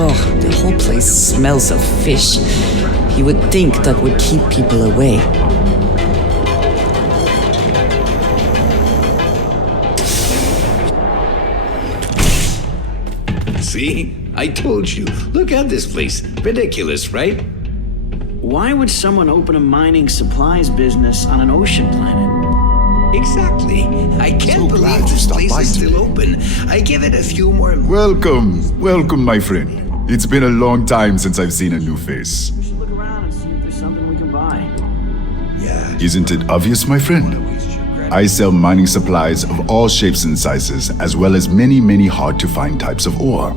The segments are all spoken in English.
Oh, the whole place smells of fish. You would think that would keep people away. See? I told you. Look at this place. Ridiculous, right? Why would someone open a mining supplies business on an ocean planet? Exactly. I can't believe this place is still open. I give it a few more... Welcome, my friend. It's been a long time since I've seen a new face. We should look around and see if there's something we can buy. Yeah. Isn't it obvious, my friend? I sell mining supplies of all shapes and sizes, as well as many hard-to-find types of ore.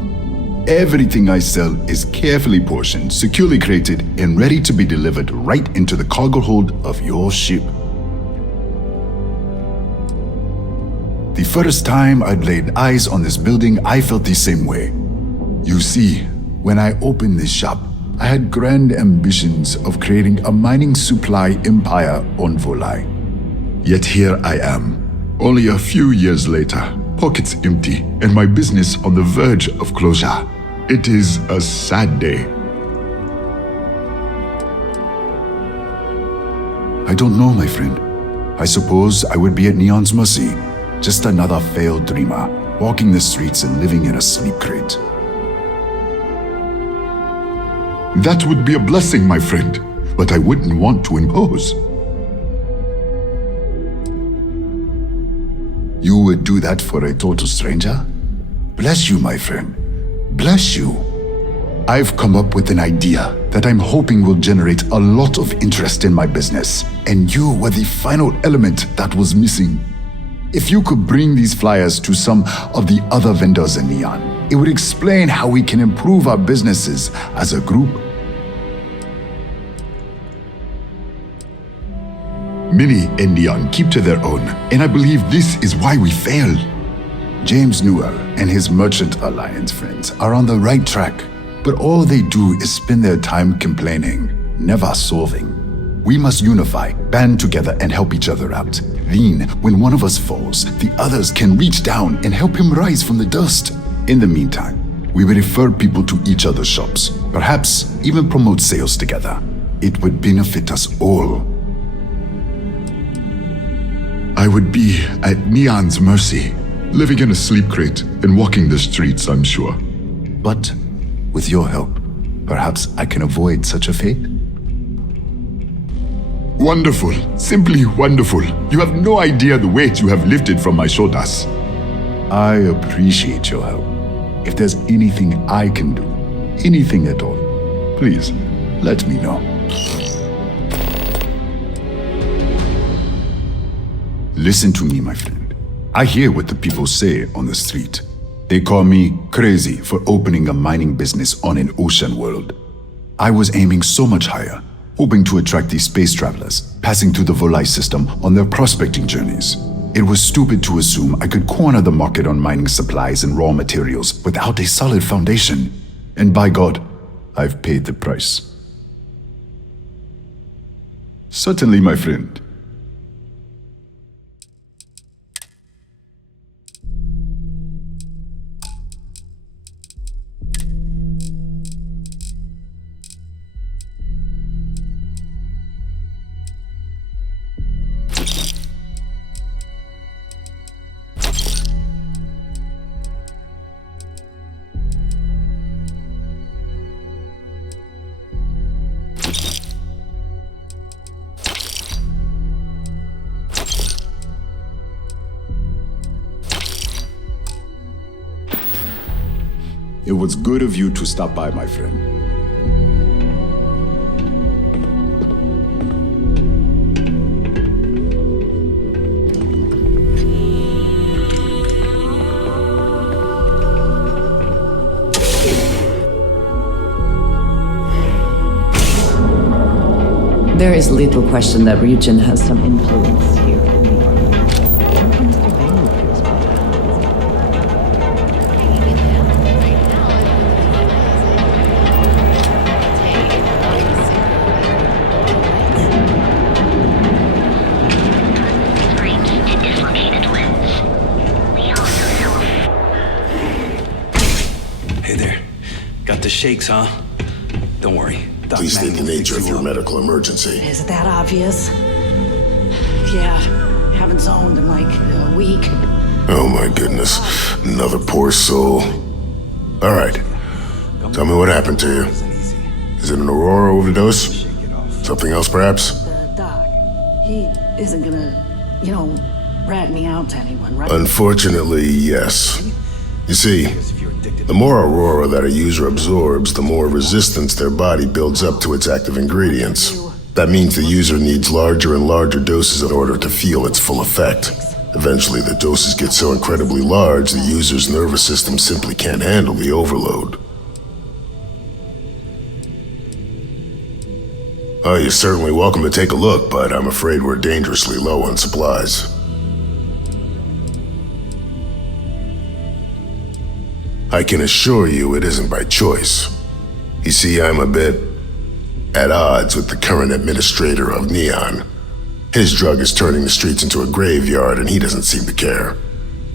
Everything I sell is carefully portioned, securely crated, and ready to be delivered right into the cargo hold of your ship. The first time I'd laid eyes on this building, I felt the same way. You see, when I opened this shop, I had grand ambitions of creating a mining supply empire on Volai. Yet here I am, only a few years later, pockets empty, and my business on the verge of closure. It is a sad day. I don't know, my friend. I suppose I would be at Neon's mercy. Just another failed dreamer, walking the streets and living in a sleep crate. That would be a blessing, my friend, but I wouldn't want to impose. You would do that for a total stranger? Bless you, my friend. Bless you. I've come up with an idea that I'm hoping will generate a lot of interest in my business, and you were the final element that was missing. If you could bring these flyers to some of the other vendors in Neon, it would explain how we can improve our businesses as a group. Many in Neon keep to their own, and I believe this is why we failed. James Newell and his Merchant Alliance friends are on the right track, but all they do is spend their time complaining, never solving. We must unify, band together, and help each other out. Then, when one of us falls, the others can reach down and help him rise from the dust. In the meantime, we will refer people to each other's shops, perhaps even promote sales together. It would benefit us all. I would be at Neon's mercy, living in a sleep crate and walking the streets, I'm sure. But with your help, perhaps I can avoid such a fate? Wonderful, simply wonderful. You have no idea the weight you have lifted from my shoulders. I appreciate your help. If there's anything I can do, anything at all, please let me know. Listen to me, my friend. I hear what the people say on the street. They call me crazy for opening a mining business on an ocean world. I was aiming so much higher, hoping to attract these space travelers, passing through the Volai system on their prospecting journeys. It was stupid to assume I could corner the market on mining supplies and raw materials without a solid foundation. And by God, I've paid the price. Certainly, my friend. It was good of you to stop by, my friend. There is little question that Ryujin has some influence here. Got the shakes, huh? Don't worry. Doc Please state the Manning will nature fix of you your up. medical emergency. Is it that obvious? Yeah, haven't zoned in like a week. Oh my goodness. Another poor soul. Alright. Tell me what happened to you. Is it an Aurora overdose? Something else, perhaps? The doc, he isn't gonna, rat me out to anyone, right? Unfortunately, yes. You see, the more Aurora that a user absorbs, the more resistance their body builds up to its active ingredients. That means the user needs larger and larger doses in order to feel its full effect. Eventually, the doses get so incredibly large, the user's nervous system simply can't handle the overload. Oh, you're certainly welcome to take a look, but I'm afraid we're dangerously low on supplies. I can assure you it isn't by choice. You see, I'm a bit at odds with the current administrator of Neon. His drug is turning the streets into a graveyard and he doesn't seem to care.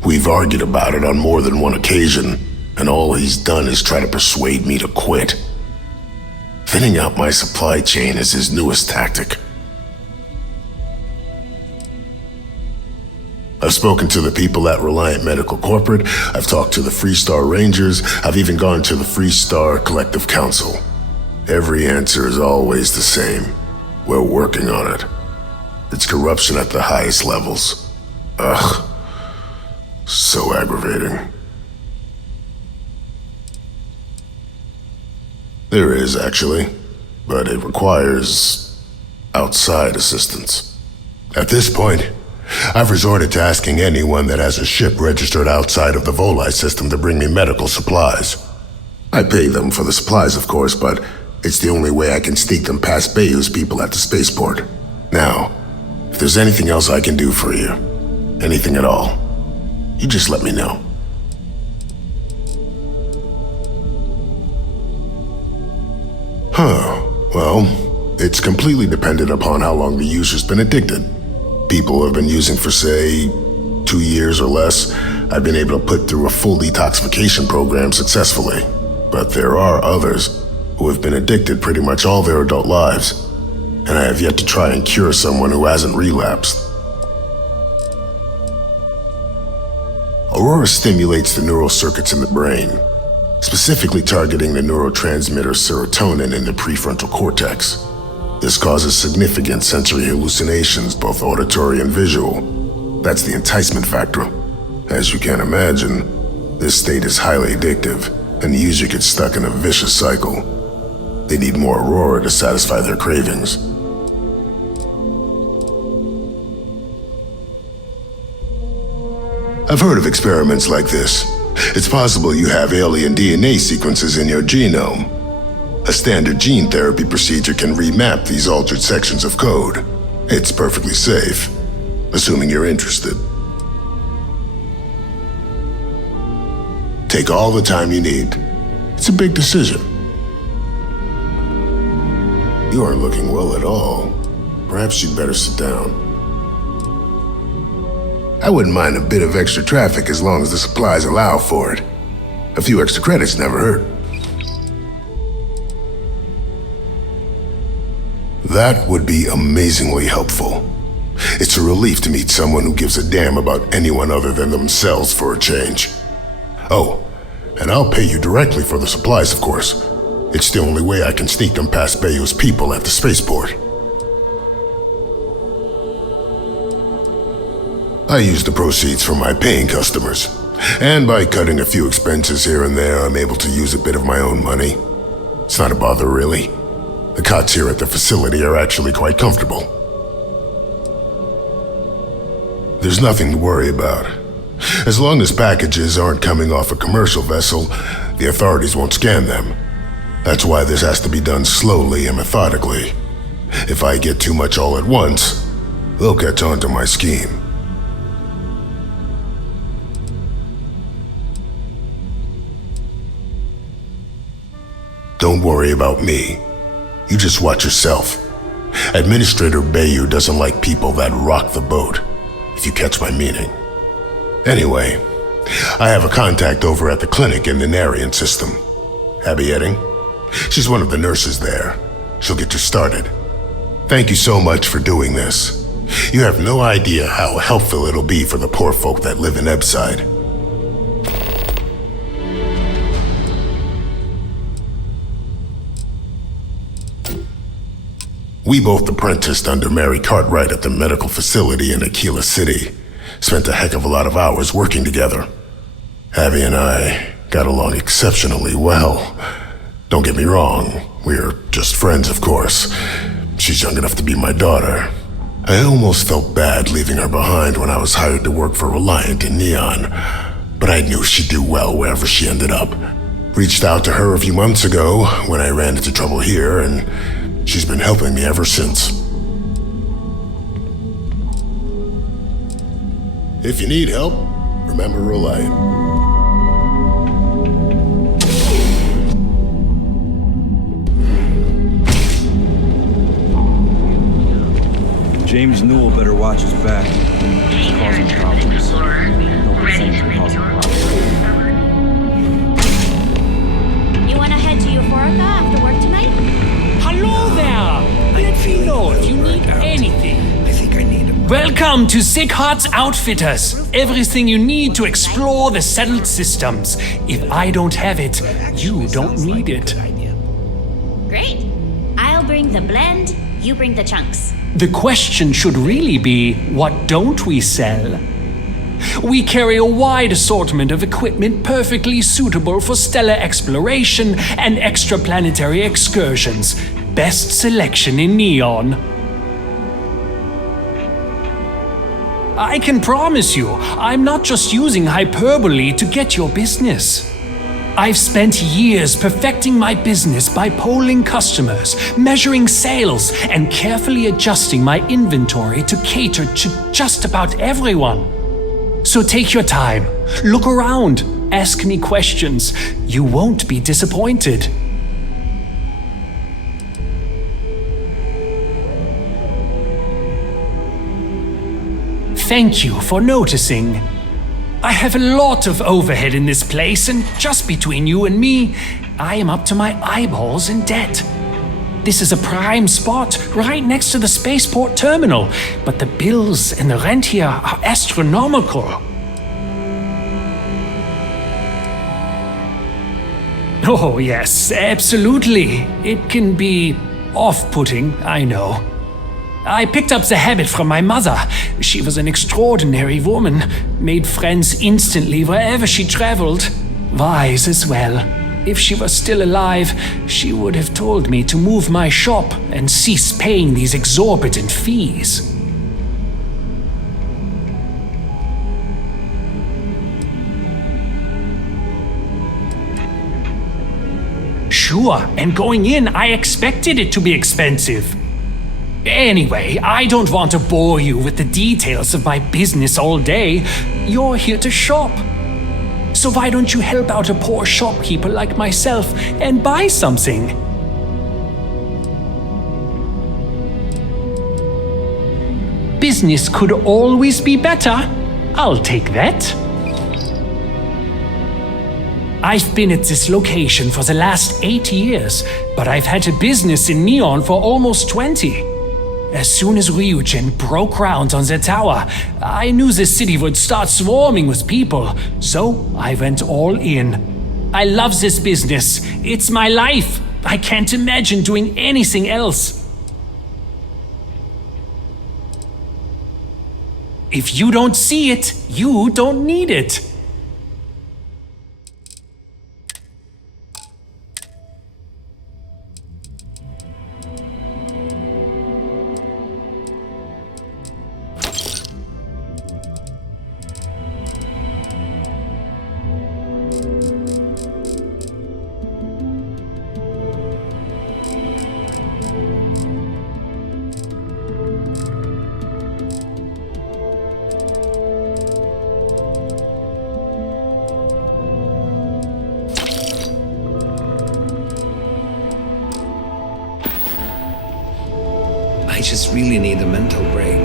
We've argued about it on more than one occasion, and all he's done is try to persuade me to quit. Thinning out my supply chain is his newest tactic. I've spoken to the people at Reliant Medical Corporate, I've talked to the Freestar Rangers, I've even gone to the Freestar Collective Council. Every answer is always the same. We're working on it. It's corruption at the highest levels. Ugh. So aggravating. There is, actually, but it requires outside assistance. At this point, I've resorted to asking anyone that has a ship registered outside of the Volii system to bring me medical supplies. I pay them for the supplies, of course, but it's the only way I can sneak them past Bayou's people at the spaceport. Now, if there's anything else I can do for you, anything at all, you just let me know. Well, it's completely dependent upon how long the user's been addicted. People have been using for, say, 2 years or less. I've been able to put through a full detoxification program successfully. But there are others who have been addicted pretty much all their adult lives, and I have yet to try and cure someone who hasn't relapsed. Aurora stimulates the neural circuits in the brain, specifically targeting the neurotransmitter serotonin in the prefrontal cortex. This causes significant sensory hallucinations, both auditory and visual. That's the enticement factor. As you can imagine, this state is highly addictive, and the user gets stuck in a vicious cycle. They need more Aurora to satisfy their cravings. I've heard of experiments like this. It's possible you have alien DNA sequences in your genome. A standard gene therapy procedure can remap these altered sections of code. It's perfectly safe, assuming you're interested. Take all the time you need. It's a big decision. You aren't looking well at all. Perhaps you'd better sit down. I wouldn't mind a bit of extra traffic as long as the supplies allow for it. A few extra credits never hurt. That would be amazingly helpful. It's a relief to meet someone who gives a damn about anyone other than themselves for a change. Oh, and I'll pay you directly for the supplies, of course. It's the only way I can sneak them past Bayou's people at the spaceport. I use the proceeds from my paying customers, and by cutting a few expenses here and there, I'm able to use a bit of my own money. It's not a bother, really. The cots here at the facility are actually quite comfortable. There's nothing to worry about. As long as packages aren't coming off a commercial vessel, the authorities won't scan them. That's why this has to be done slowly and methodically. If I get too much all at once, they'll catch on to my scheme. Don't worry about me. You just watch yourself. Administrator Bayou doesn't like people that rock the boat, if you catch my meaning. Anyway, I have a contact over at the clinic in the Narian system. Abby Edding. She's one of the nurses there. She'll get you started. Thank you so much for doing this. You have no idea how helpful it'll be for the poor folk that live in Ebside. We both apprenticed under Mary Cartwright at the medical facility in Aquila City. Spent a heck of a lot of hours working together. Abby and I got along exceptionally well. Don't get me wrong, we're just friends, of course. She's young enough to be my daughter. I almost felt bad leaving her behind when I was hired to work for Reliant in Neon, but I knew she'd do well wherever she ended up. Reached out to her a few months ago when I ran into trouble here, and she's been helping me ever since. If you need help, remember Reliant. James Newell better watch his back. He's causing problems. Nobody thinks he's causing problems. You wanna head to Euphorica after work tonight? Hello there! Let me know if you need anything. I think I need a... Welcome to Sick Hearts Outfitters. Everything you need to explore the settled systems. If I don't have it, you don't need it. Great. I'll bring the blend, you bring the chunks. The question should really be, what don't we sell? We carry a wide assortment of equipment perfectly suitable for stellar exploration and extraplanetary excursions. Best selection in Neon. I can promise you, I'm not just using hyperbole to get your business. I've spent years perfecting my business by polling customers, measuring sales, and carefully adjusting my inventory to cater to just about everyone. So take your time, look around, ask me questions. You won't be disappointed. Thank you for noticing. I have a lot of overhead in this place, and just between you and me, I am up to my eyeballs in debt. This is a prime spot right next to the spaceport terminal, but the bills and the rent here are astronomical. Oh yes, absolutely. It can be off-putting, I know. I picked up the habit from my mother. She was an extraordinary woman, made friends instantly wherever she traveled. Wise as well. If she was still alive, she would have told me to move my shop and cease paying these exorbitant fees. Sure, and going in, I expected it to be expensive. Anyway, I don't want to bore you with the details of my business all day. You're here to shop. So why don't you help out a poor shopkeeper like myself and buy something? Business could always be better. I'll take that. I've been at this location for the last 8 years, but I've had a business in Neon for almost 20. As soon as Ryujin broke ground on the tower, I knew the city would start swarming with people, so I went all in. I love this business. It's my life. I can't imagine doing anything else. If you don't see it, you don't need it. I just really need a mental break.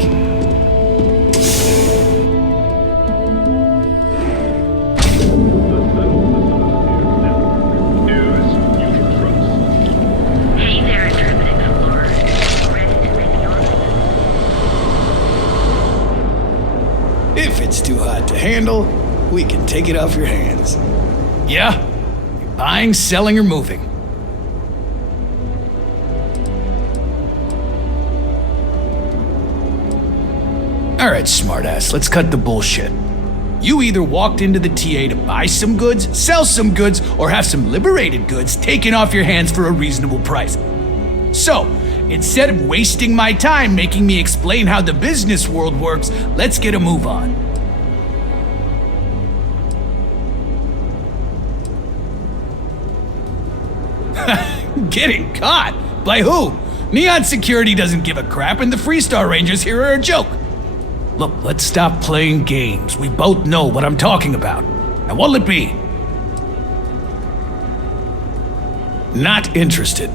handle, we can take it off your hands. Yeah? Buying, selling, or moving. Alright, smartass, let's cut the bullshit. You either walked into the TA to buy some goods, sell some goods, or have some liberated goods taken off your hands for a reasonable price. So, instead of wasting my time making me explain how the business world works, let's get a move on. Getting caught? By who? Neon Security doesn't give a crap, and the Freestar Rangers here are a joke. Look, let's stop playing games. We both know what I'm talking about. Now, what'll it be? Not interested.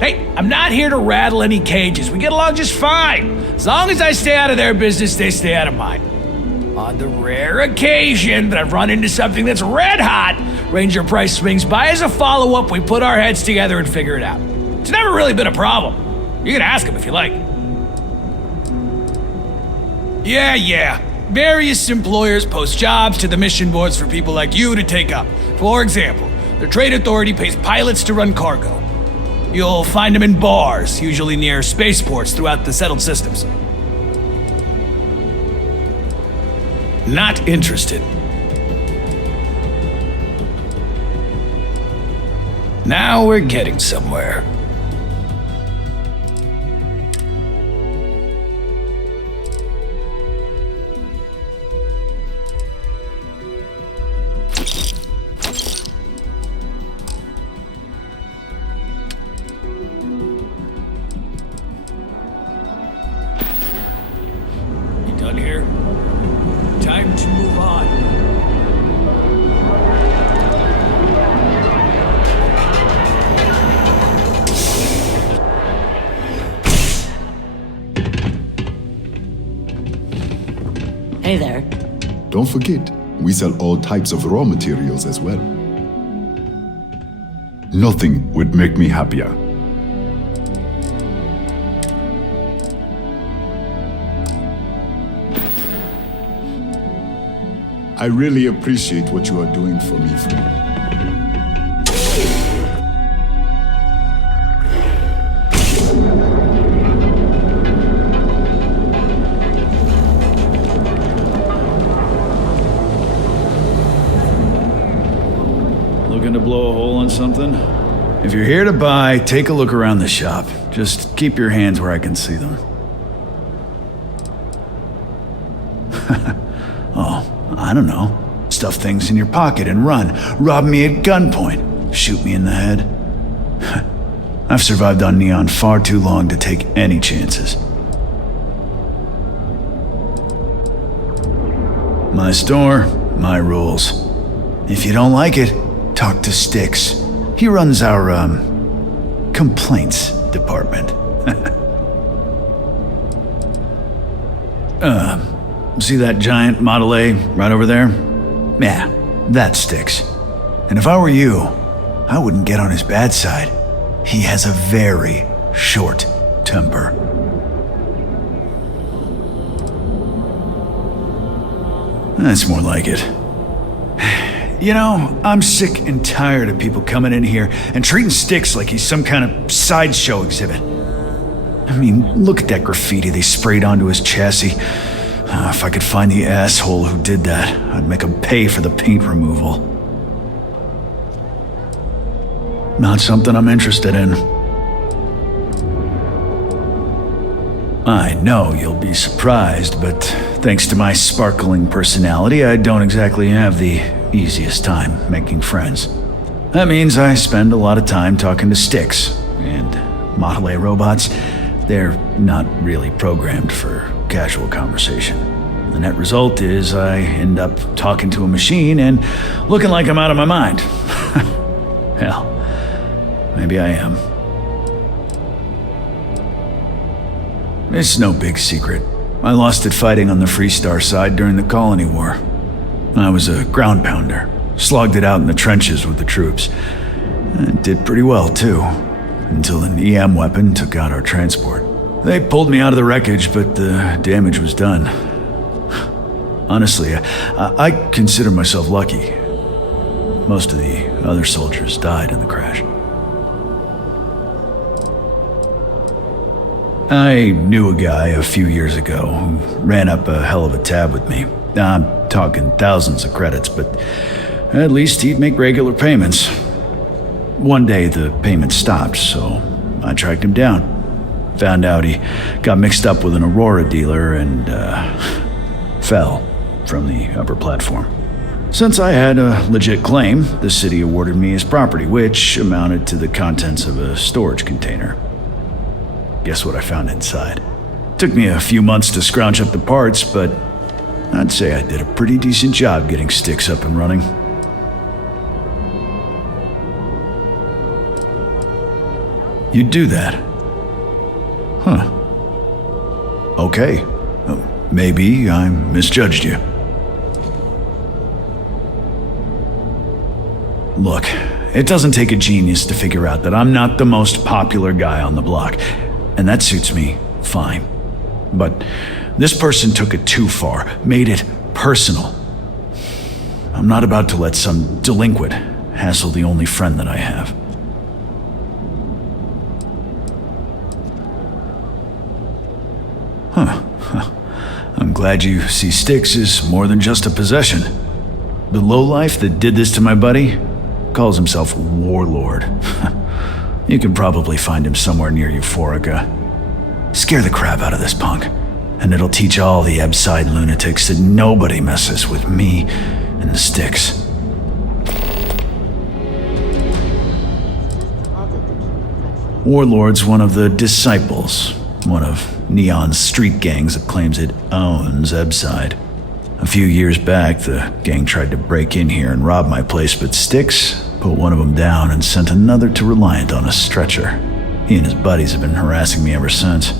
Hey, I'm not here to rattle any cages. We get along just fine. As long as I stay out of their business, they stay out of mine. On the rare occasion that I've run into something that's red hot, Ranger Price swings by as a follow-up. We put our heads together and figure it out. It's never really been a problem. You can ask him if you like. Yeah. Various employers post jobs to the mission boards for people like you to take up. For example, the Trade Authority pays pilots to run cargo. You'll find them in bars, usually near spaceports throughout the settled systems. Not interested. Now we're getting somewhere. You done here? Time to move on. Hey there. Don't forget, we sell all types of raw materials as well. Nothing would make me happier. I really appreciate what you are doing for me, friend. Looking to blow a hole on something? If you're here to buy, take a look around the shop. Just keep your hands where I can see them. I don't know. Stuff things in your pocket and run. Rob me at gunpoint. Shoot me in the head. I've survived on Neon far too long to take any chances. My store, my rules. If you don't like it, talk to Styx. He runs our, complaints department. See that giant Model A right over there? Yeah, that Styx. And if I were you, I wouldn't get on his bad side. He has a very short temper. That's more like it. You know, I'm sick and tired of people coming in here and treating Styx like he's some kind of sideshow exhibit. I mean, look at that graffiti they sprayed onto his chassis. If I could find the asshole who did that, I'd make him pay for the paint removal. Not something I'm interested in. I know you'll be surprised, but thanks to my sparkling personality, I don't exactly have the easiest time making friends. That means I spend a lot of time talking to Styx, and Model A robots, they're not really programmed for casual conversation. The net result is I end up talking to a machine and looking like I'm out of my mind. Hell, maybe I am. It's no big secret. I lost it fighting on the Freestar side during the Colony War. I was a ground pounder, slogged it out in the trenches with the troops. I did pretty well, too. until an EM weapon took out our transport. They pulled me out of the wreckage, but the damage was done. Honestly, I consider myself lucky. Most of the other soldiers died in the crash. I knew a guy a few years ago who ran up a hell of a tab with me. I'm talking thousands of credits, but at least he'd make regular payments. One day the payments stopped, so I tracked him down. Found out he got mixed up with an Aurora dealer and fell from the upper platform. Since I had a legit claim, the city awarded me his property, which amounted to the contents of a storage container. Guess what I found inside? Took me a few months to scrounge up the parts, but I'd say I did a pretty decent job getting Styx up and running. You'd do that? Huh. Okay. Maybe I misjudged you. Look, it doesn't take a genius to figure out that I'm not the most popular guy on the block, and that suits me fine. But this person took it too far, made it personal. I'm not about to let some delinquent hassle the only friend that I have. Huh. I'm glad you see Styx as more than just a possession. The lowlife that did this to my buddy calls himself Warlord. You can probably find him somewhere near Euphorica. Scare the crap out of this punk, and it'll teach all the Ebside lunatics that nobody messes with me and the Styx. Warlord's one of the disciples, one of Neon's street gangs that claims it owns Ebside. A few years back, the gang tried to break in here and rob my place, but Styx put one of them down and sent another to Reliant on a stretcher. He and his buddies have been harassing me ever since,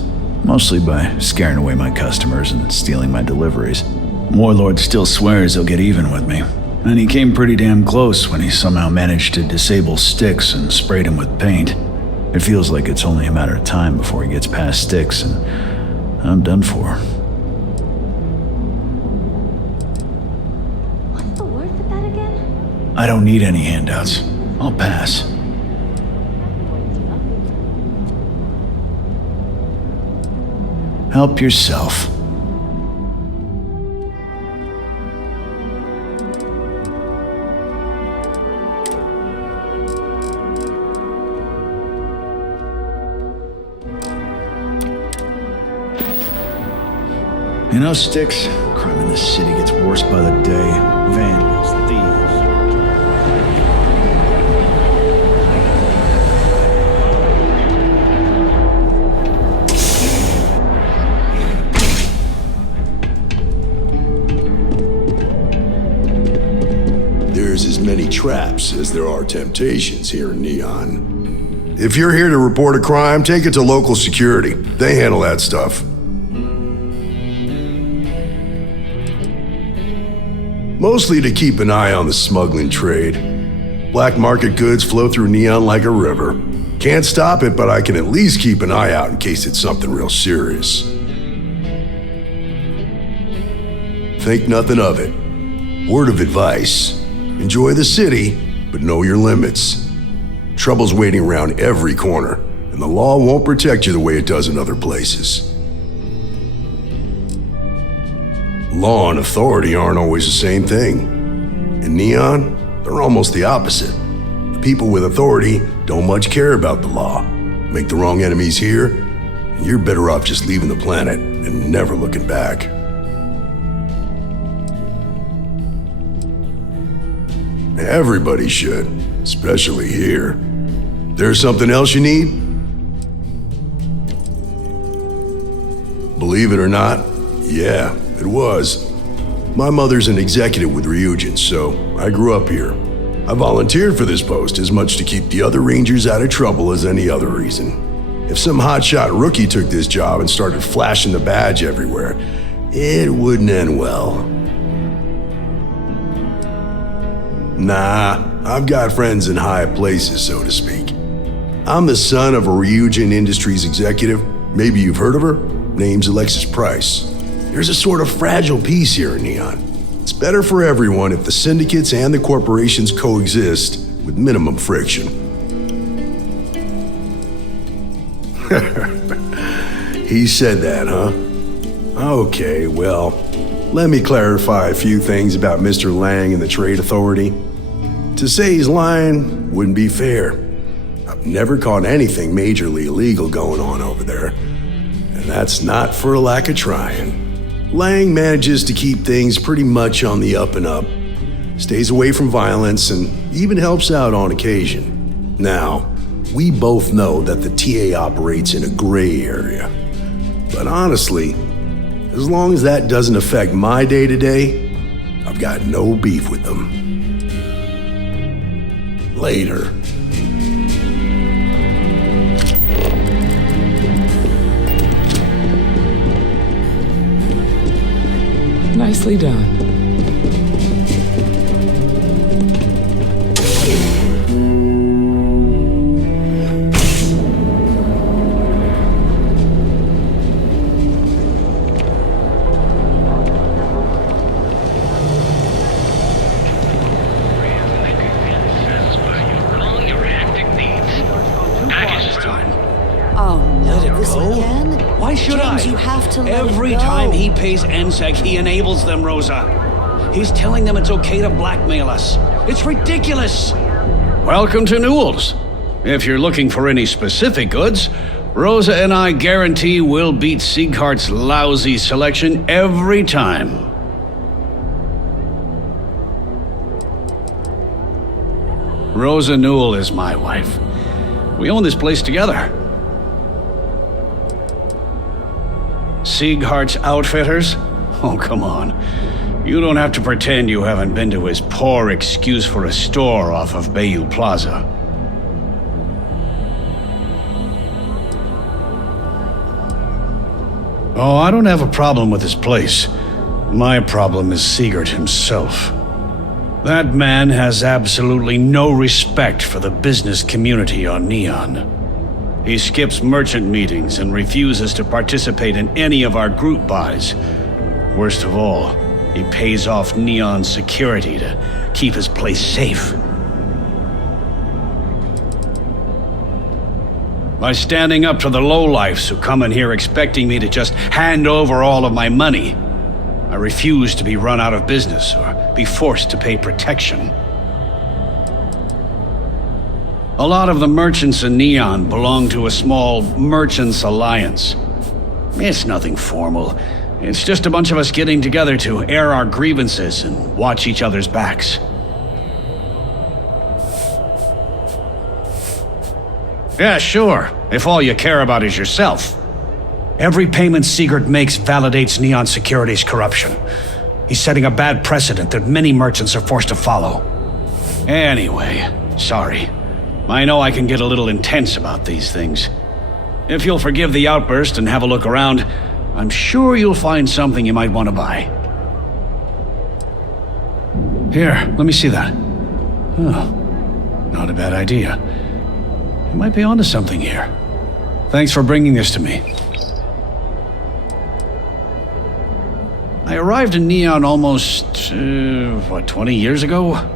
mostly by scaring away my customers and stealing my deliveries. Warlord still swears he'll get even with me, and he came pretty damn close when he somehow managed to disable Styx and sprayed him with paint. It feels like it's only a matter of time before he gets past Styx, and I'm done for. What's the word for that again? I don't need any handouts. I'll pass. Help yourself. You know, Styx, crime in this city gets worse by the day. Vandals, thieves. There's as many traps as there are temptations here in Neon. If you're here to report a crime, take it to local security. They handle that stuff. Mostly to keep an eye on the smuggling trade. Black market goods flow through Neon like a river. Can't stop it, but I can at least keep an eye out in case it's something real serious. Think nothing of it. Word of advice. Enjoy the city, but know your limits. Trouble's waiting around every corner, and the law won't protect you the way it does in other places. Law and authority aren't always the same thing. In Neon, they're almost the opposite. The people with authority don't much care about the law. Make the wrong enemies here, and you're better off just leaving the planet and never looking back. Everybody should, especially here. There's something else you need? Believe it or not, yeah, it was. My mother's an executive with Ryujin, so I grew up here. I volunteered for this post as much to keep the other Rangers out of trouble as any other reason. If some hotshot rookie took this job and started flashing the badge everywhere, it wouldn't end well. Nah, I've got friends in high places, so to speak. I'm the son of a Ryujin Industries executive. Maybe you've heard of her. Name's Alexis Price. There's a sort of fragile peace here in Neon. It's better for everyone if the syndicates and the corporations coexist with minimum friction. He said that, huh? Okay, well, let me clarify a few things about Mr. Lang and the Trade Authority. To say he's lying wouldn't be fair. I've never caught anything majorly illegal going on over there. And that's not for a lack of trying. Lang manages to keep things pretty much on the up and up, stays away from violence, and even helps out on occasion. Now, we both know that the TA operates in a gray area. But honestly, as long as that doesn't affect my day-to-day, I've got no beef with them. Later. Nicely done. You have to let Every time he pays NSEC, he enables them, Rosa. He's telling them it's okay to blackmail us. It's ridiculous. Welcome to Newell's. If you're looking for any specific goods, Rosa and I guarantee we'll beat Sieghart's lousy selection every time. Rosa Newell is my wife. We own this place together. Sieghart's Outfitters? Oh, come on. You don't have to pretend you haven't been to his poor excuse for a store off of Bayou Plaza. Oh, I don't have a problem with his place. My problem is Siegert himself. That man has absolutely no respect for the business community on Neon. He skips merchant meetings and refuses to participate in any of our group buys. Worst of all, he pays off Neon security to keep his place safe. By standing up to the lowlifes who come in here expecting me to just hand over all of my money, I refuse to be run out of business or be forced to pay protection. A lot of the merchants in Neon belong to a small merchants alliance. It's nothing formal. It's just a bunch of us getting together to air our grievances and watch each other's backs. Yeah, sure, if all you care about is yourself. Every payment Siegert makes validates Neon Security's corruption. He's setting a bad precedent that many merchants are forced to follow. Anyway, sorry. I know I can get a little intense about these things. If you'll forgive the outburst and have a look around, I'm sure you'll find something you might want to buy. Here, let me see that. Oh, not a bad idea. You might be onto something here. Thanks for bringing this to me. I arrived in Neon almost, 20 years ago?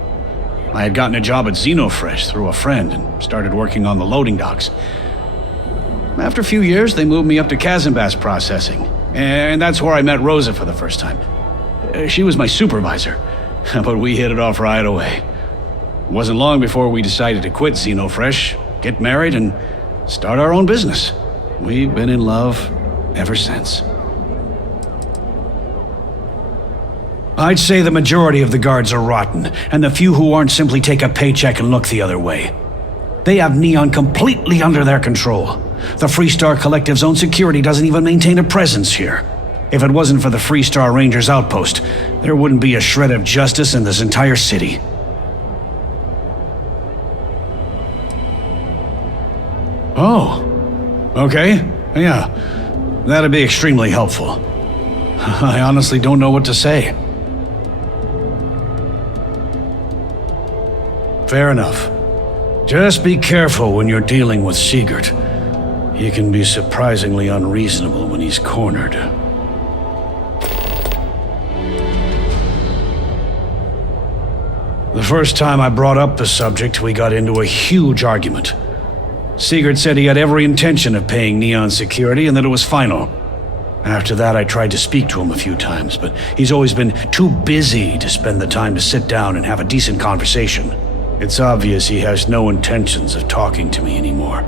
I had gotten a job at Xenofresh through a friend and started working on the loading docks. After a few years, they moved me up to Kazanbas processing, and that's where I met Rosa for the first time. She was my supervisor, but we hit it off right away. It wasn't long before we decided to quit Xenofresh, get married, and start our own business. We've been in love ever since. I'd say the majority of the guards are rotten, and the few who aren't simply take a paycheck and look the other way. They have Neon completely under their control. The Freestar Collective's own security doesn't even maintain a presence here. If it wasn't for the Freestar Rangers outpost, there wouldn't be a shred of justice in this entire city. Oh, okay, yeah, that'd be extremely helpful. I honestly don't know what to say. Fair enough. Just be careful when you're dealing with Sigurd. He can be surprisingly unreasonable when he's cornered. The first time I brought up the subject, we got into a huge argument. Sigurd said he had every intention of paying Neon security and that it was final. After that, I tried to speak to him a few times, but he's always been too busy to spend the time to sit down and have a decent conversation. It's obvious he has no intentions of talking to me anymore.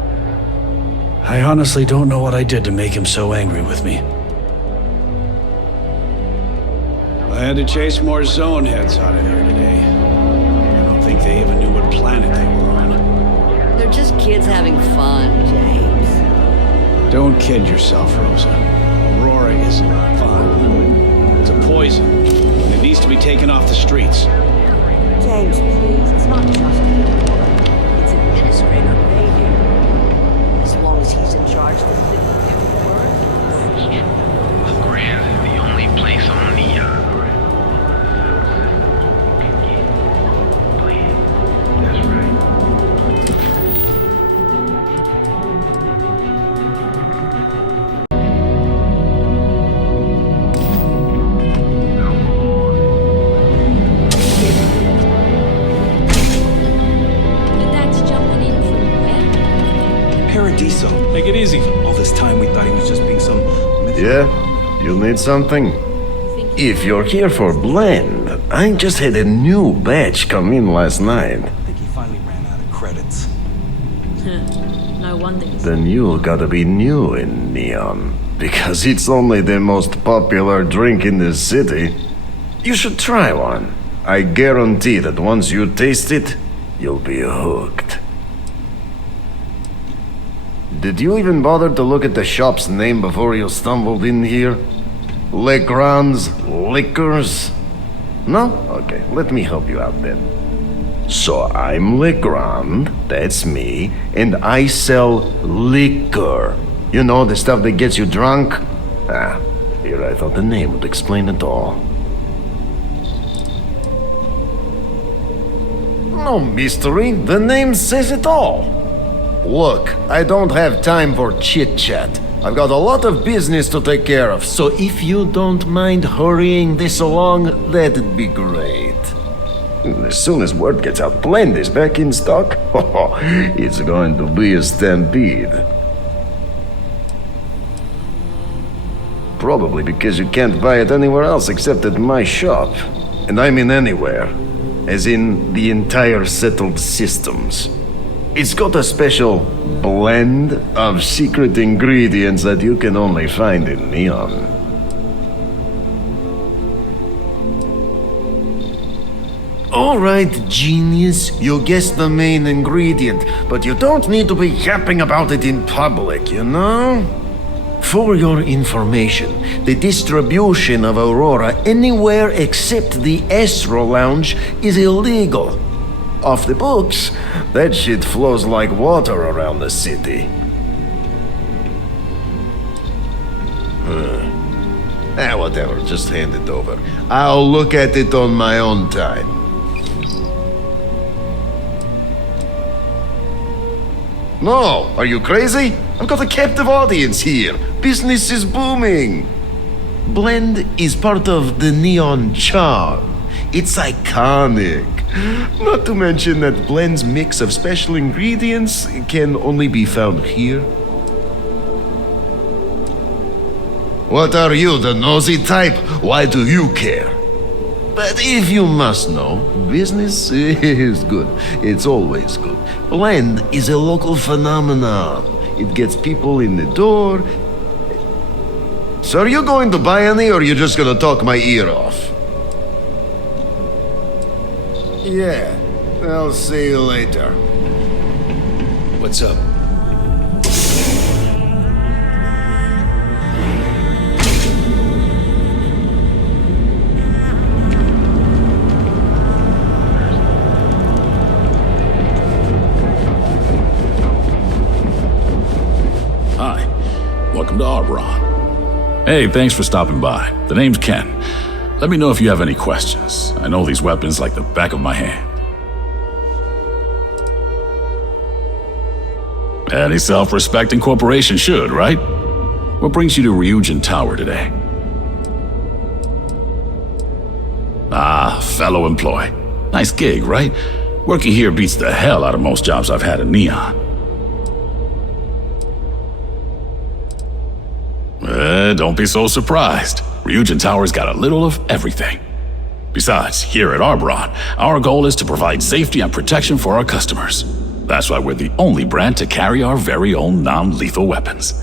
I honestly don't know what I did to make him so angry with me. I had to chase more zone heads out of there today. I don't think they even knew what planet they were on. They're just kids having fun, James. Don't kid yourself, Rosa. Aurora isn't fun. It's a poison. And it needs to be taken off the streets. James, please. It's not just you. It's Administrator Bay here. As long as he's in charge, there's every word. Grand, the only place on the That's right. Paradiso. Take it easy. All this time we thought he was just being some... Yeah? You need something? If you're here for blend, I just had a new batch come in last night. I think he finally ran out of credits. No wonder. Then you gotta be new in Neon, because it's only the most popular drink in the city. You should try one. I guarantee that once you taste it, you'll be hooked. Did you even bother to look at the shop's name before you stumbled in here? Legrand's Liquors? No? Okay, let me help you out then. So I'm Legrand, that's me, and I sell liquor. You know, the stuff that gets you drunk? Ah, here I thought the name would explain it all. No mystery, the name says it all. Look, I don't have time for chit-chat. I've got a lot of business to take care of, so if you don't mind hurrying this along, that'd be great. As soon as word gets out, Blend is back in stock. It's going to be a stampede. Probably because you can't buy it anywhere else except at my shop. And I mean anywhere. As in the entire settled systems. It's got a special blend of secret ingredients that you can only find in Neon. Alright, genius, you guessed the main ingredient, but you don't need to be yapping about it in public, you know? For your information, the distribution of Aurora anywhere except the Astro Lounge is illegal. Off the books, that shit flows like water around the city. Whatever, just hand it over. I'll look at it on my own time. No, are you crazy? I've got a captive audience here. Business is booming. Blend is part of the Neon charm. It's iconic. Not to mention that Blend's mix of special ingredients can only be found here. What are you, the nosy type? Why do you care? But if you must know, business is good. It's always good. Blend is a local phenomenon. It gets people in the door. So are you going to buy any, or are you just gonna talk my ear off? Yeah, I'll see you later. What's up? Hi, welcome to Arbron. Hey, thanks for stopping by. The name's Ken. Let me know if you have any questions. I know these weapons like the back of my hand. Any self-respecting corporation should, right? What brings you to Ryujin Tower today? Ah, fellow employee. Nice gig, right? Working here beats the hell out of most jobs I've had in Neon. Don't be so surprised. Ryujin Tower's got a little of everything. Besides, here at Arboron, our goal is to provide safety and protection for our customers. That's why we're the only brand to carry our very own non-lethal weapons,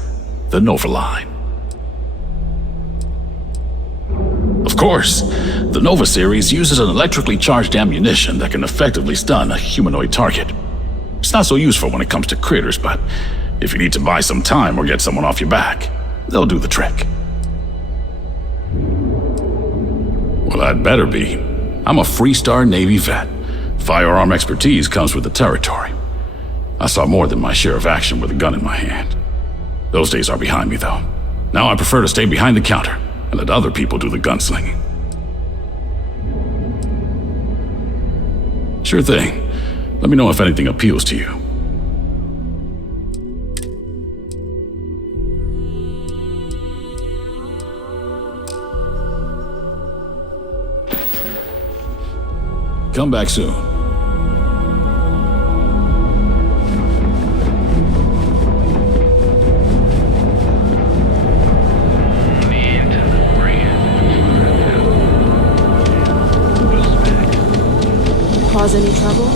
the Nova line. Of course, the Nova series uses an electrically charged ammunition that can effectively stun a humanoid target. It's not so useful when it comes to critters, but if you need to buy some time or get someone off your back, they'll do the trick. Well, I'd better be. I'm a Freestar Navy vet. Firearm expertise comes with the territory. I saw more than my share of action with a gun in my hand. Those days are behind me, though. Now I prefer to stay behind the counter and let other people do the gunslinging. Sure thing. Let me know if anything appeals to you. Come back soon. Cause any trouble?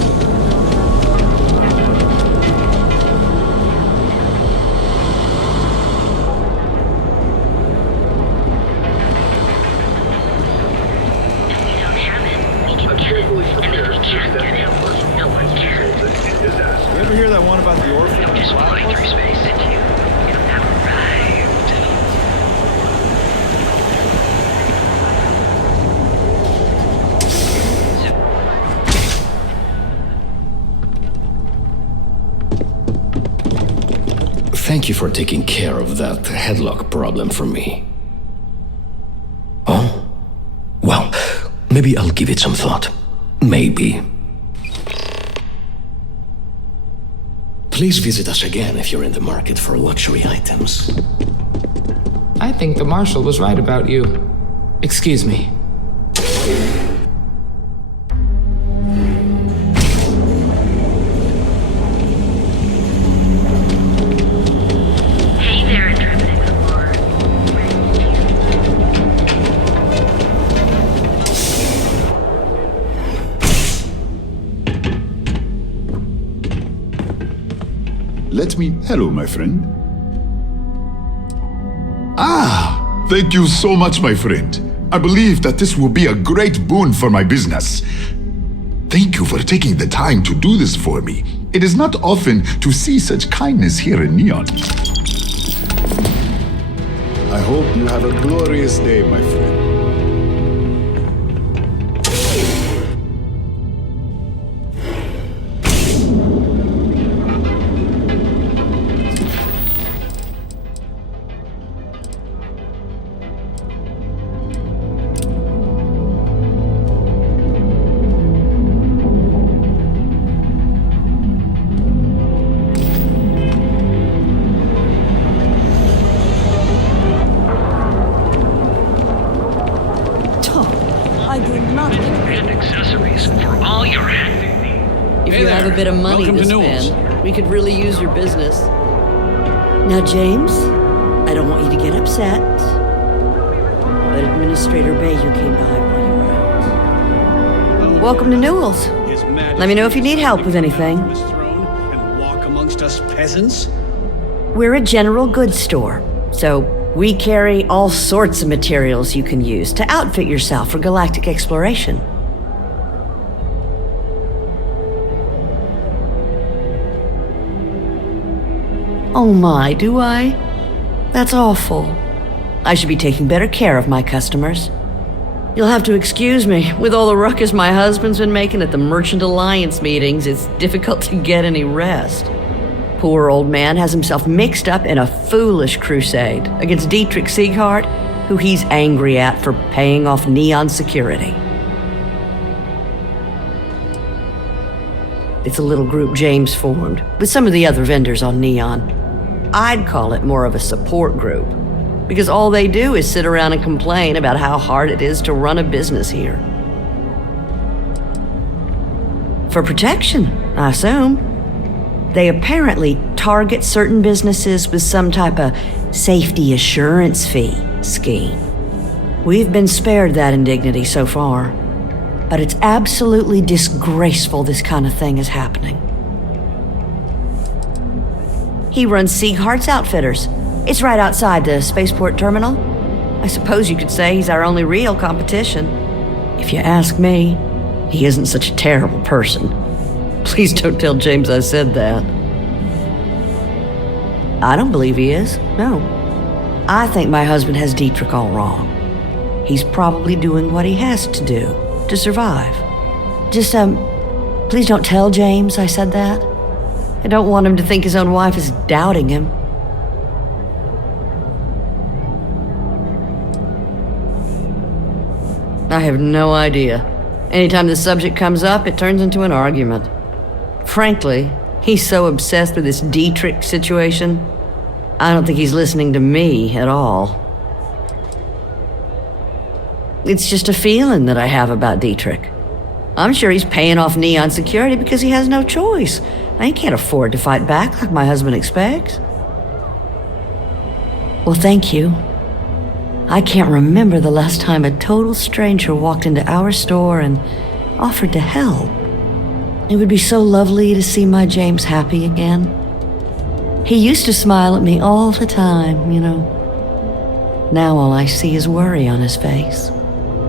You ever hear that one about the orphan? Just fly through space and you have arrived. Thank you for taking care of that headlock problem for me. Oh? Well, maybe I'll give it some thought. Maybe. Please visit us again if you're in the market for luxury items. I think the Marshal was right about you. Excuse me. Hey there, Intrepid Explorer. Let me... Hello, my friend. Ah! Thank you so much, my friend. I believe that this will be a great boon for my business. Thank you for taking the time to do this for me. It is not often to see such kindness here in Neon. I hope you have a glorious day, my friend. I did not think And accessories for all your If Hey you there. have a bit of money Welcome to to Newell's. spend, we could really use your business. Now, James, I don't want you to get upset, but Administrator Bayou came by while you were out. Welcome to Newell's. Let me know if you need help with anything. And walk amongst us peasants? We're a general goods store, so we carry all sorts of materials you can use to outfit yourself for galactic exploration. Oh my, do I? That's awful. I should be taking better care of my customers. You'll have to excuse me. With all the ruckus my husband's been making at the Merchant Alliance meetings, it's difficult to get any rest. Poor old man has himself mixed up in a foolish crusade against Dietrich Sieghart, who he's angry at for paying off Neon security. It's a little group James formed with some of the other vendors on Neon. I'd call it more of a support group, because all they do is sit around and complain about how hard it is to run a business here. For protection, I assume. They apparently target certain businesses with some type of safety assurance fee scheme. We've been spared that indignity so far, but it's absolutely disgraceful this kind of thing is happening. He runs Sieghart's Outfitters. It's right outside the spaceport terminal. I suppose you could say he's our only real competition. If you ask me, he isn't such a terrible person. Please don't tell James I said that. I don't believe he is, no. I think my husband has Dietrich all wrong. He's probably doing what he has to do to survive. Just, please don't tell James I said that. I don't want him to think his own wife is doubting him. I have no idea. Anytime the subject comes up, it turns into an argument. Frankly, he's so obsessed with this Dietrich situation, I don't think he's listening to me at all. It's just a feeling that I have about Dietrich. I'm sure he's paying off Neon security because he has no choice. He can't afford to fight back like my husband expects. Well, thank you. I can't remember the last time a total stranger walked into our store and offered to help. It would be so lovely to see my James happy again. He used to smile at me all the time, you know. Now all I see is worry on his face.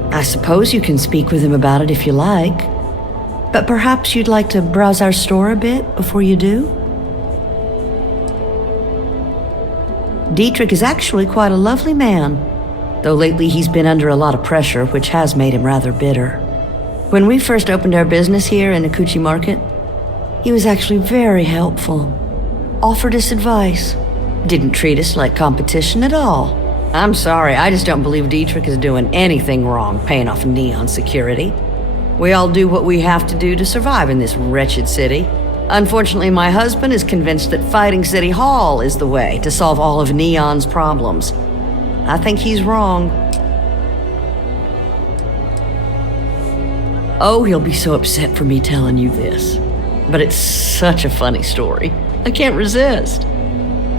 I suppose you can speak with him about it if you like, but perhaps you'd like to browse our store a bit before you do? Dietrich is actually quite a lovely man, though lately he's been under a lot of pressure, which has made him rather bitter. When we first opened our business here in Akuchi Market, he was actually very helpful. Offered us advice. Didn't treat us like competition at all. I'm sorry, I just don't believe Dietrich is doing anything wrong paying off Neon security. We all do what we have to do to survive in this wretched city. Unfortunately, my husband is convinced that fighting City Hall is the way to solve all of Neon's problems. I think he's wrong. Oh, he'll be so upset for me telling you this. But it's such a funny story. I can't resist.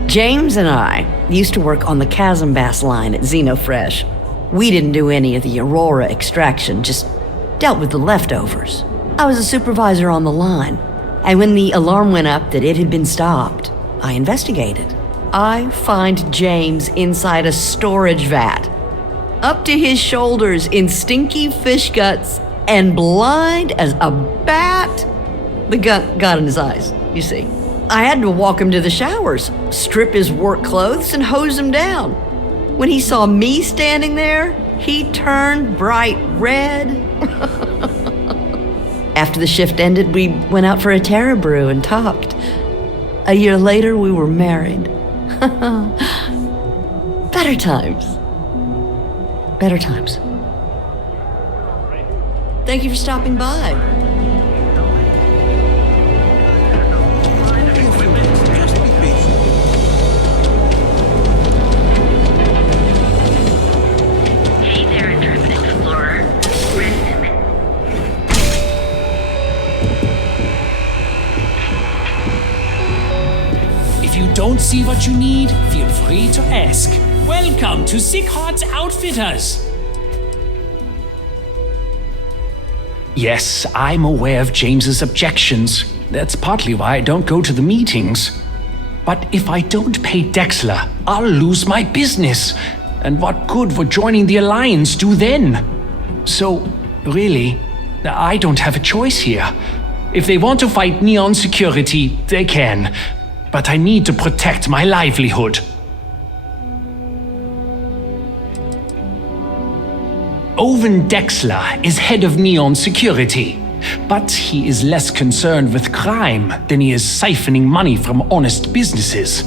James and I used to work on the Chasm Bass line at Xenofresh. We didn't do any of the Aurora extraction, just dealt with the leftovers. I was a supervisor on the line, and when the alarm went up that it had been stopped, I investigated. I find James inside a storage vat, up to his shoulders in stinky fish guts and blind as a bat. The gut got in his eyes, you see. I had to walk him to the showers, strip his work clothes, and hose him down. When he saw me standing there, he turned bright red. After the shift ended, we went out for a Terra brew and talked. A year later, we were married. Better times. Better times. Thank you for stopping by. Hey there, Intrepid Explorer. If you don't see what you need, feel free to ask. Welcome to Sieghart's Outfitters. Yes, I'm aware of James's objections. That's partly why I don't go to the meetings. But if I don't pay Dexler, I'll lose my business. And what good would joining the Alliance do then? So, really, I don't have a choice here. If they want to fight Neon security, they can. But I need to protect my livelihood. Owen Dexler is head of Neon security, but he is less concerned with crime than he is siphoning money from honest businesses.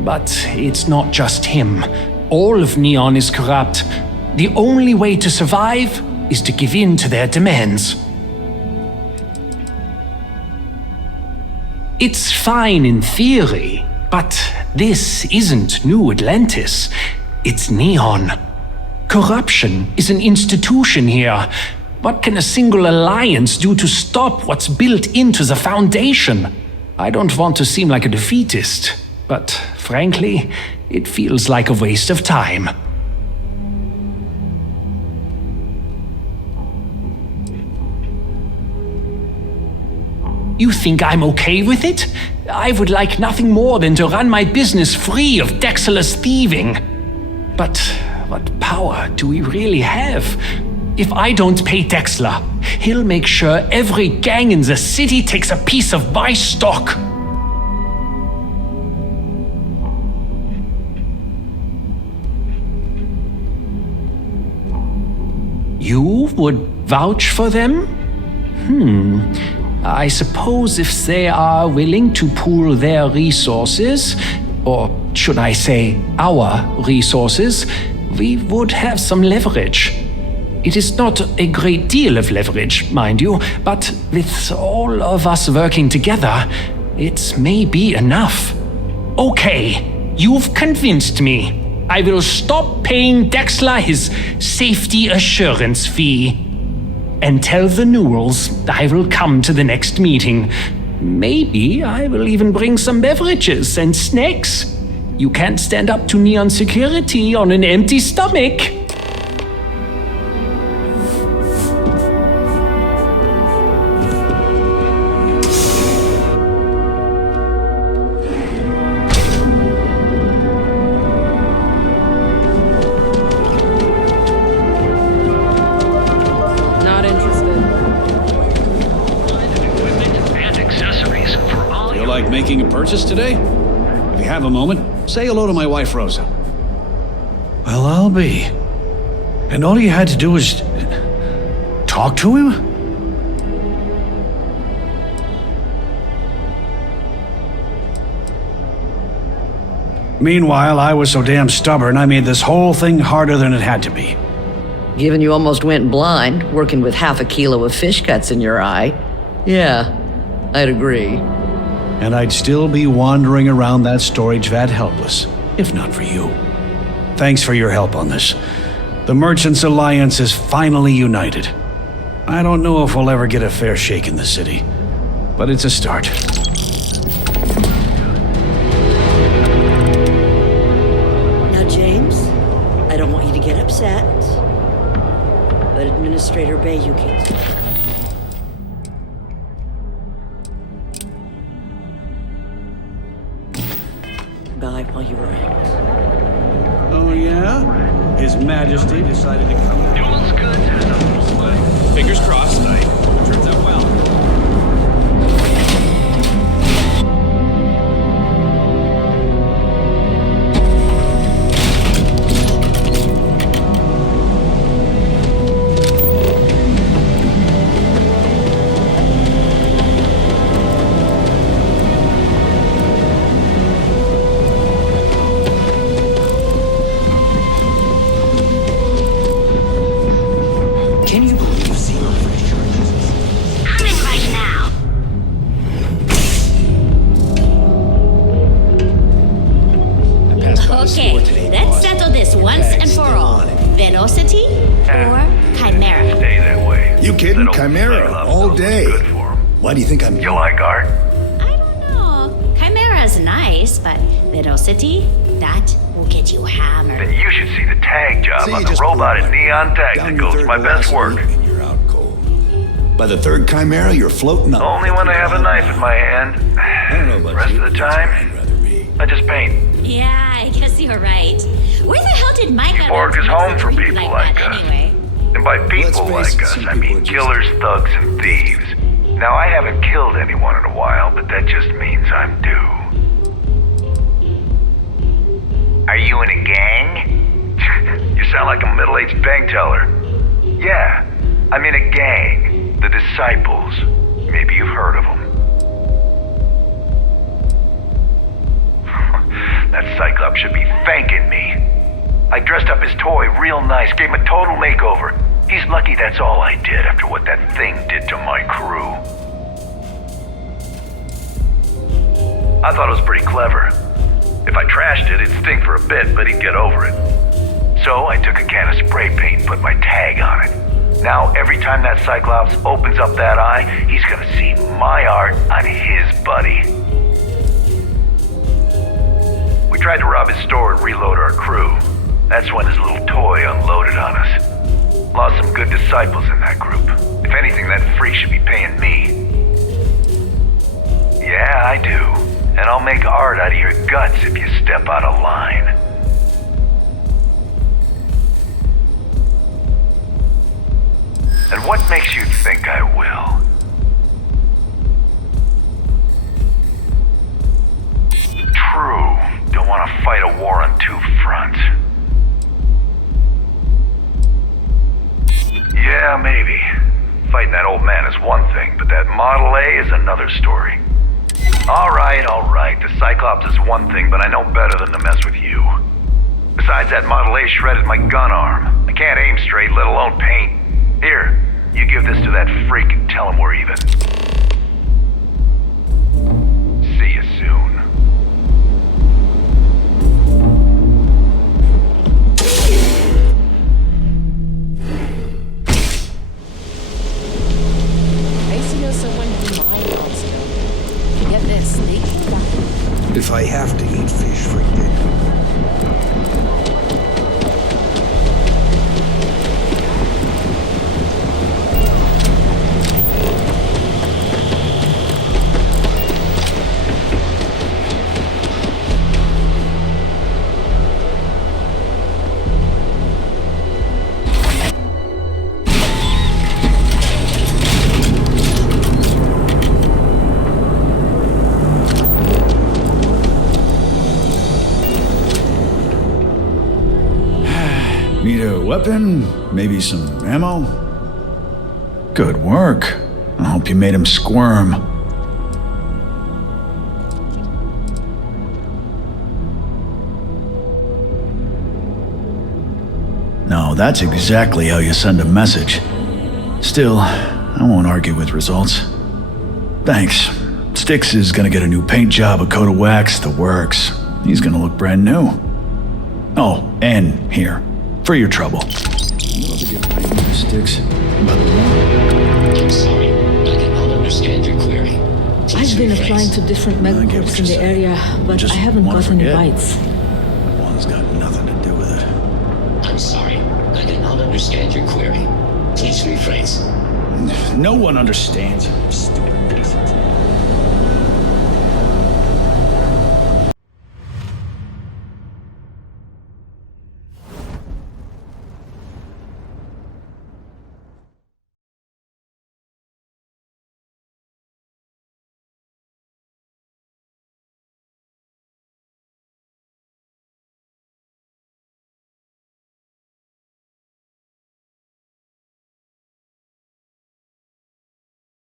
But it's not just him. All of Neon is corrupt. The only way to survive is to give in to their demands. It's fine in theory, but this isn't New Atlantis. It's Neon. Corruption is an institution here. What can a single alliance do to stop what's built into the foundation? I don't want to seem like a defeatist, but frankly, it feels like a waste of time. You think I'm okay with it? I would like nothing more than to run my business free of Dexter's thieving. But what power do we really have? If I don't pay Dexter, he'll make sure every gang in the city takes a piece of my stock. You would vouch for them? I suppose if they are willing to pool their resources, or should I say our resources, we would have some leverage. It is not a great deal of leverage, mind you, but with all of us working together, it may be enough. Okay, you've convinced me. I will stop paying Dexter his safety assurance fee. And tell the Newells I will come to the next meeting. Maybe I will even bring some beverages and snacks. You can't stand up to Neon security on an empty stomach. Making a purchase today? If you have a moment, say hello to my wife, Rosa. Well, I'll be. And all you had to do was talk to him? Meanwhile, I was so damn stubborn, I made this whole thing harder than it had to be. Given you almost went blind, working with half a kilo of fish guts in your eye. Yeah, I'd agree. And I'd still be wandering around that storage vat helpless, if not for you. Thanks for your help on this. The Merchants Alliance is finally united. I don't know if we'll ever get a fair shake in the city, but it's a start. Now, James, I don't want you to get upset, but Administrator Bayuki. Died while you were out. Oh, yeah? His Majesty decided to come. Duel's good. Fingers crossed. Turns out well. Okay, let's settle this once and for all. Velocity or Chimera? Stay that way. You kidding? Chimera, all day. Why do you think I'm... You like art? I don't know. Chimera's nice, but Velocity, that will get you hammered. Then you should see the tag job on the robot at Neon Tacticals. My best work. You're out cold. By the third Chimera, you're floating up. Only when I have a knife in my hand. I don't know about the rest you, of the time, I just paint. Yeah, I guess you're right. Where the hell did Mike get Borg is home for people like us. Anyway? And by people like us, I mean killers, thugs, and thieves. Now, I haven't killed anyone in a while, but that just means I'm due. Are you in a gang? You sound like a middle-aged bank teller. Yeah, I'm in a gang. The Disciples. Maybe you've heard of them. That Cyclops should be thanking me. I dressed up his toy real nice, gave him a total makeover. He's lucky that's all I did after what that thing did to my crew. I thought it was pretty clever. If I trashed it, it'd stink for a bit, but he'd get over it. So I took a can of spray paint and put my tag on it. Now, every time that Cyclops opens up that eye, he's gonna see my art on his buddy. We tried to rob his store and reload our crew. That's when his little toy unloaded on us. Lost some good disciples in that group. If anything, that freak should be paying me. Yeah, I do. And I'll make art out of your guts if you step out of line. And what makes you think I will? True. Don't want to fight a war on two fronts. Yeah, maybe. Fighting that old man is one thing, but that Model A is another story. All right. The Cyclops is one thing, but I know better than to mess with you. Besides, that Model A shredded my gun arm. I can't aim straight, let alone paint. Here, you give this to that freak and tell him we're even. See you soon. I used to know someone who mined on stone. Get this, they came back. If I have to eat fish for dinner. Need a weapon? Maybe some ammo? Good work. I hope you made him squirm. No, that's exactly how you send a message. Still, I won't argue with results. Thanks. Styx is gonna get a new paint job, a coat of wax, the works. He's gonna look brand new. Oh, and here. For your trouble. Styx. I'm sorry, I cannot understand your query. I've been applying to different megacorps in the area, but I haven't got any bites. One's got nothing to do with it. I'm sorry, I cannot understand your query. Please rephrase. No one understands.